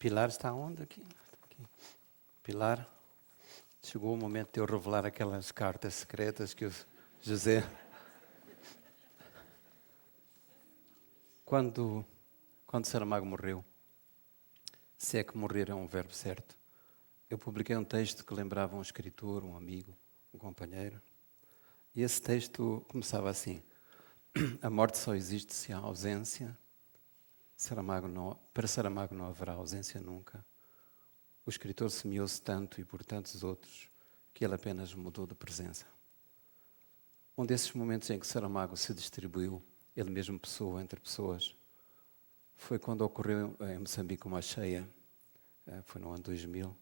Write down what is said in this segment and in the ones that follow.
Pilar está onde aqui? Aqui. Pilar, chegou o momento de eu revelar aquelas cartas secretas que o José... Quando Saramago morreu, se é que morrer é um verbo certo, eu publiquei um texto que lembrava um escritor, um amigo, um companheiro. E esse texto começava assim: a morte só existe se há ausência. Para Saramago não haverá ausência nunca. O escritor semeou-se tanto e por tantos outros que ele apenas mudou de presença. Um desses momentos em que Saramago se distribuiu, ele mesmo pessoa entre pessoas, foi quando ocorreu em Moçambique uma cheia, foi no ano 2000,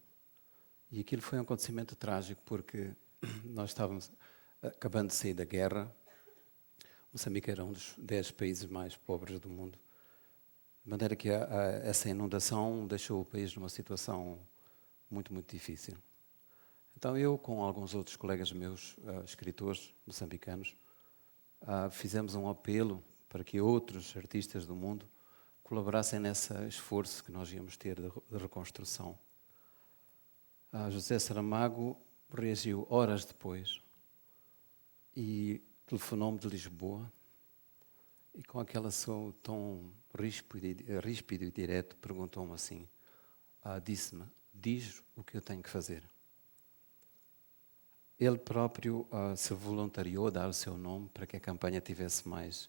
e aquilo foi um acontecimento trágico porque nós estávamos acabando de sair da guerra. Moçambique era um dos 10 países mais pobres do mundo, de maneira que essa inundação deixou o país numa situação muito, muito difícil. Então eu, com alguns outros colegas meus, escritores moçambicanos, fizemos um apelo para que outros artistas do mundo colaborassem nesse esforço que nós íamos ter de reconstrução. José Saramago reagiu horas depois e telefonou-me de Lisboa e com aquele seu tom ríspido e direto perguntou-me assim, disse-me: diz o que eu tenho que fazer. Ele próprio se voluntariou a dar o seu nome para que a campanha tivesse mais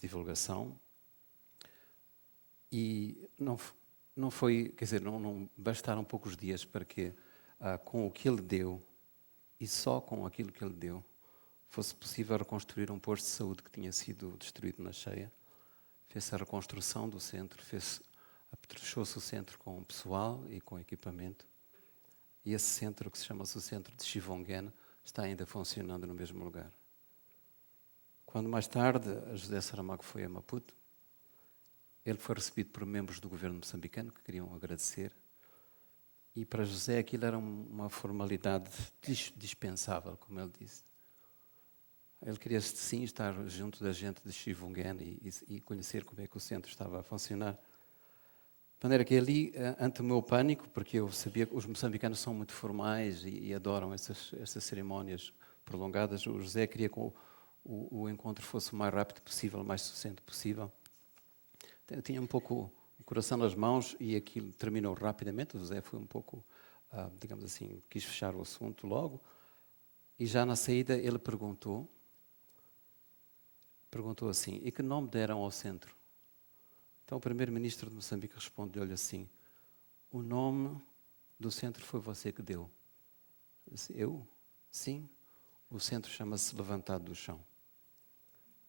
divulgação. E não foi, quer dizer, não bastaram poucos dias para que, com o que ele deu, e só com aquilo que ele deu, fosse possível reconstruir um posto de saúde que tinha sido destruído na cheia. Fez-se a reconstrução do centro, apetrechou-se o centro com pessoal e com equipamento. E esse centro, que se chama-se o Centro de Chivonguene, está ainda funcionando no mesmo lugar. Quando mais tarde José Saramago foi a Maputo, ele foi recebido por membros do governo moçambicano que queriam agradecer. E para José aquilo era uma formalidade dispensável, como ele disse. Ele queria sim estar junto da gente de Chivonguene e conhecer como é que o centro estava a funcionar. De maneira que ali, ante o meu pânico, porque eu sabia que os moçambicanos são muito formais e adoram essas cerimónias prolongadas, o José queria que o encontro fosse o mais rápido possível, o mais sucinto possível. Eu tinha um pouco o coração nas mãos e aquilo terminou rapidamente. O José foi um pouco, digamos assim, quis fechar o assunto logo. E já na saída ele perguntou assim: e que nome deram ao centro? Então o primeiro-ministro de Moçambique respondeu-lhe assim: o nome do centro foi você que deu. Eu disse: eu? Sim. O centro chama-se Levantado do Chão.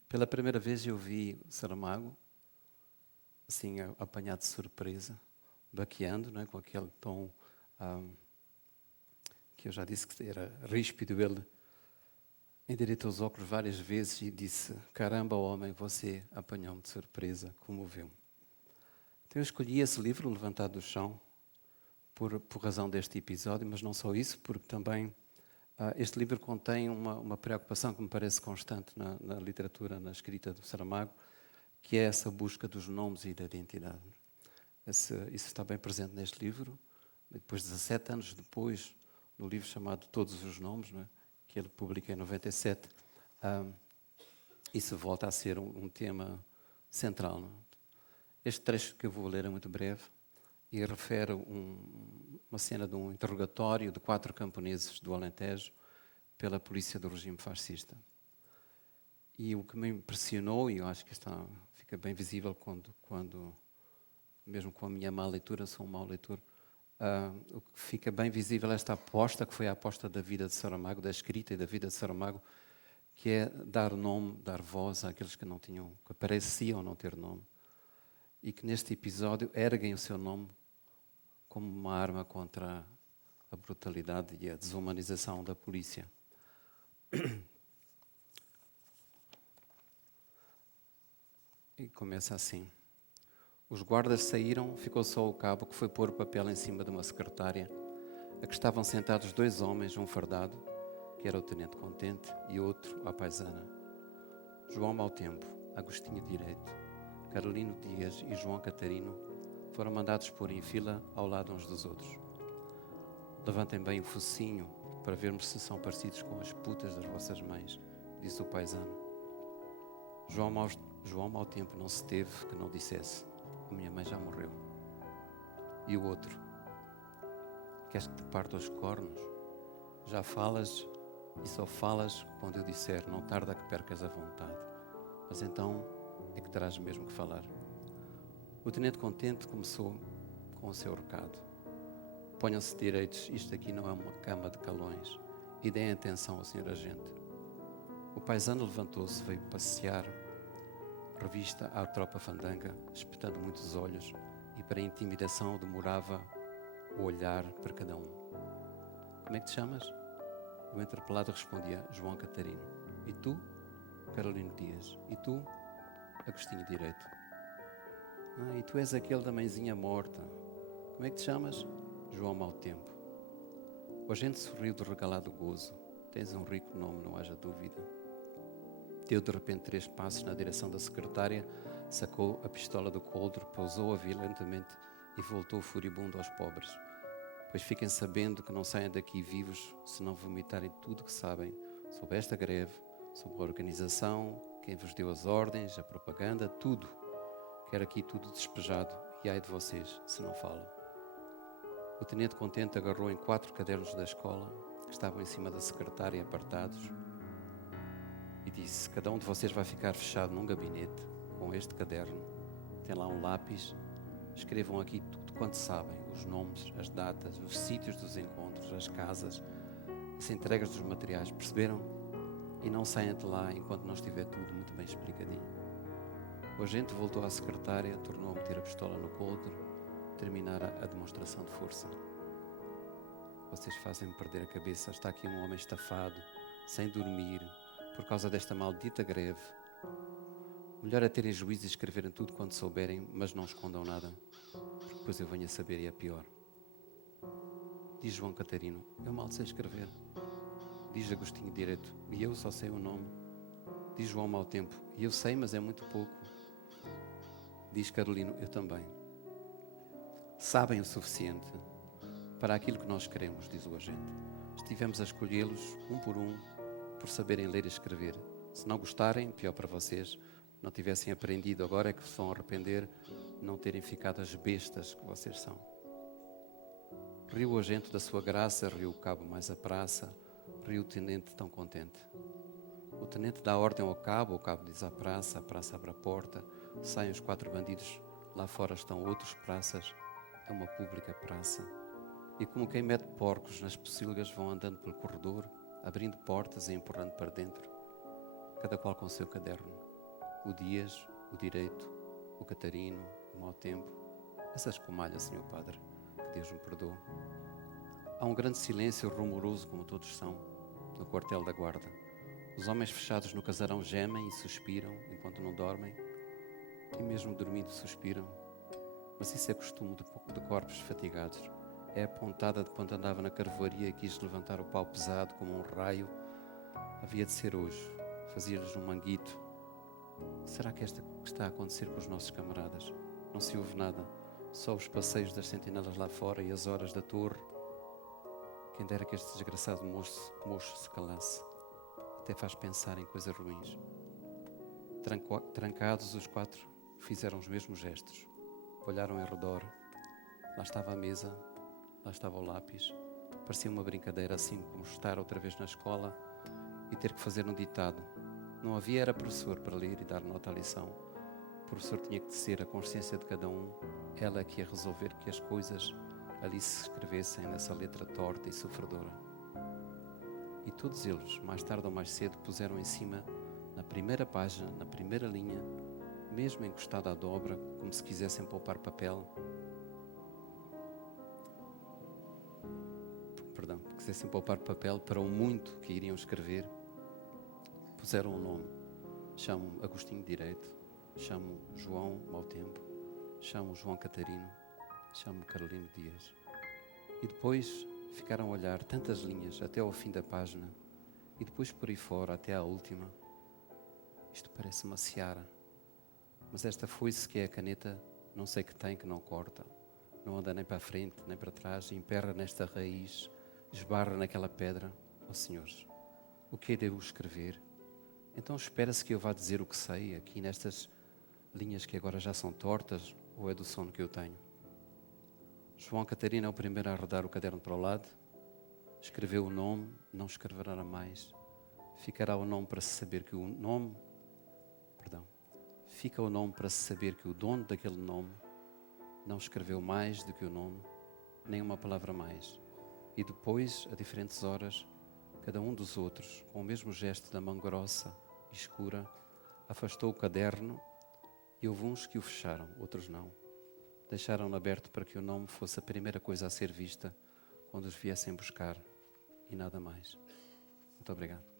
Pela primeira vez eu vi Saramago assim, apanhado de surpresa, baqueando, não é? Com aquele tom que eu já disse que era ríspido. Ele endireitou os óculos várias vezes e disse: caramba, homem, você apanhou-me de surpresa, comoveu-me. Então eu escolhi esse livro, Levantado do Chão, por razão deste episódio, mas não só isso, porque também este livro contém uma preocupação que me parece constante na literatura, na escrita do Saramago, que é essa busca dos nomes e da identidade. Isso está bem presente neste livro. Depois, 17 anos depois, no livro chamado Todos os Nomes, não é? Que ele publica em 97, isso volta a ser um tema central. Não é? Este trecho que eu vou ler é muito breve e refere uma cena de um interrogatório de 4 camponeses do Alentejo pela polícia do regime fascista. E o que me impressionou, e eu acho que fica bem visível quando, mesmo com a minha má leitura, sou um mau leitor, o que fica bem visível é esta aposta, que foi a aposta da vida de Saramago, da escrita e da vida de Saramago, que é dar nome, dar voz àqueles que não tinham, que pareciam não ter nome, e que neste episódio erguem o seu nome como uma arma contra a brutalidade e a desumanização da polícia. E começa assim: os guardas saíram, ficou só o cabo, que foi pôr o papel em cima de uma secretária, a que estavam sentados 2 homens, um fardado, que era o tenente Contente, e outro, a paisana. João Mau Tempo, Agostinho Direito, Carolino Dias e João Catarino Foram mandados pôr em fila ao lado uns dos outros. Levantem bem o focinho para vermos se são parecidos com as putas das vossas mães, disse o paisano. João mau tempo não se teve que não dissesse: a minha mãe já morreu. E o outro: queres que te parta os cornos? Já falas e só falas quando eu disser, não tarda que percas a vontade. Mas então é que terás mesmo que falar. O tenente contente começou com o seu recado. Ponham-se direitos, isto aqui não é uma cama de calões. E deem atenção ao senhor agente. O paisano levantou-se, veio passear revista à tropa fandanga, espetando muitos olhos, e para intimidação demorava o olhar para cada um. Como é que te chamas? O interpelado respondia: João Catarino. E tu? Carolino Dias. E tu? Agostinho Direito. E tu és aquele da mãezinha morta. Como é que te chamas? João Mau Tempo. O agente sorriu de regalado gozo. Tens um rico nome, não haja dúvida. Deu de repente 3 passos na direção da secretária, sacou a pistola do coldre, pousou-a violentamente e voltou furibundo aos pobres. Pois fiquem sabendo que não saiam daqui vivos se não vomitarem tudo que sabem sobre esta greve, sobre a organização, quem vos deu as ordens, a propaganda, tudo. Quero aqui tudo despejado e ai de vocês se não falam. O tenente contente agarrou em 4 cadernos da escola que estavam em cima da secretária apartados e disse: cada um de vocês vai ficar fechado num gabinete com este caderno. Tem lá um lápis. Escrevam aqui tudo quanto sabem, os nomes, as datas, os sítios dos encontros, as casas, as entregas dos materiais, perceberam? E não saiam de lá enquanto não estiver tudo muito bem explicadinho. O agente voltou à secretária, tornou a meter a pistola no coldre, terminara a demonstração de força. Vocês fazem-me perder a cabeça. Está aqui um homem estafado, sem dormir, por causa desta maldita greve. Melhor é terem juízo e escreverem tudo quando souberem, mas não escondam nada, porque depois eu venho a saber e é pior. Diz João Catarino: eu mal sei escrever. Diz Agostinho Direito: e eu só sei o nome. Diz João Mau Tempo: e eu sei, mas é muito pouco. Diz Carolino: eu também. Sabem o suficiente para aquilo que nós queremos, diz o agente. Estivemos a escolhê-los um, por saberem ler e escrever. Se não gostarem, pior para vocês, não tivessem aprendido, agora é que se vão arrepender, não terem ficado as bestas que vocês são. Riu o agente da sua graça, riu o cabo mais a praça, riu o tenente tão contente. O tenente dá ordem ao cabo, o cabo diz à praça, a praça abre a porta, saem os 4 bandidos, lá fora estão outros praças, é uma pública praça. E como quem mete porcos nas pocilgas, vão andando pelo corredor, abrindo portas e empurrando para dentro, cada qual com o seu caderno. O Dias, o Direito, o Catarino, o Mau Tempo. Essas comalhas, senhor padre, que Deus me perdoe. Há um grande silêncio rumoroso, como todos são, no quartel da guarda. Os homens fechados no casarão gemem e suspiram enquanto não dormem, e mesmo dormindo suspiram. Mas isso é costume de corpos fatigados. É a pontada de quando andava na carvoaria e quis levantar o pau pesado como um raio. Havia de ser hoje. Fazia-lhes um manguito. Será que esta que está a acontecer com os nossos camaradas? Não se ouve nada. Só os passeios das sentinelas lá fora e as horas da torre. Quem dera que este desgraçado moço se calasse. Até faz pensar em coisas ruins. Trancados, os 4 fizeram os mesmos gestos. Olharam em redor. Lá estava a mesa, lá estava o lápis. Parecia uma brincadeira, assim como estar outra vez na escola e ter que fazer um ditado. Não havia era professor para ler e dar nota à lição. O professor tinha que tecer a consciência de cada um. Ela que ia resolver que as coisas ali se escrevessem nessa letra torta e sofredora. E todos eles, mais tarde ou mais cedo, puseram em cima, na primeira página, na primeira linha, mesmo encostado à dobra, como se quisessem poupar papel. Quisessem poupar papel para o muito que iriam escrever. Puseram um nome. Chamo Agostinho Direito, chamo João Mau Tempo, chamo João Catarino, chamo Carolino Dias. E depois ficaram a olhar tantas linhas até ao fim da página e depois por aí fora até à última. Isto parece uma seara, mas esta foice que é a caneta não sei que tem, que não corta, não anda nem para a frente, nem para trás, emperra nesta raiz, esbarra naquela pedra. Ó Senhor, o que é de eu escrever? Então espera-se que eu vá dizer o que sei aqui nestas linhas que agora já são tortas, ou é do sono que eu tenho? João Catarina é o primeiro a arredar o caderno para o lado, escreveu o nome, não escreverá mais. Ficará o nome para se saber que o nome, fica o nome para se saber que o dono daquele nome não escreveu mais do que o nome, nem uma palavra mais. E depois, a diferentes horas, cada um dos outros, com o mesmo gesto da mão grossa e escura, afastou o caderno e houve uns que o fecharam, outros não. Deixaram-no aberto para que o nome fosse a primeira coisa a ser vista quando os viessem buscar e nada mais. Muito obrigado.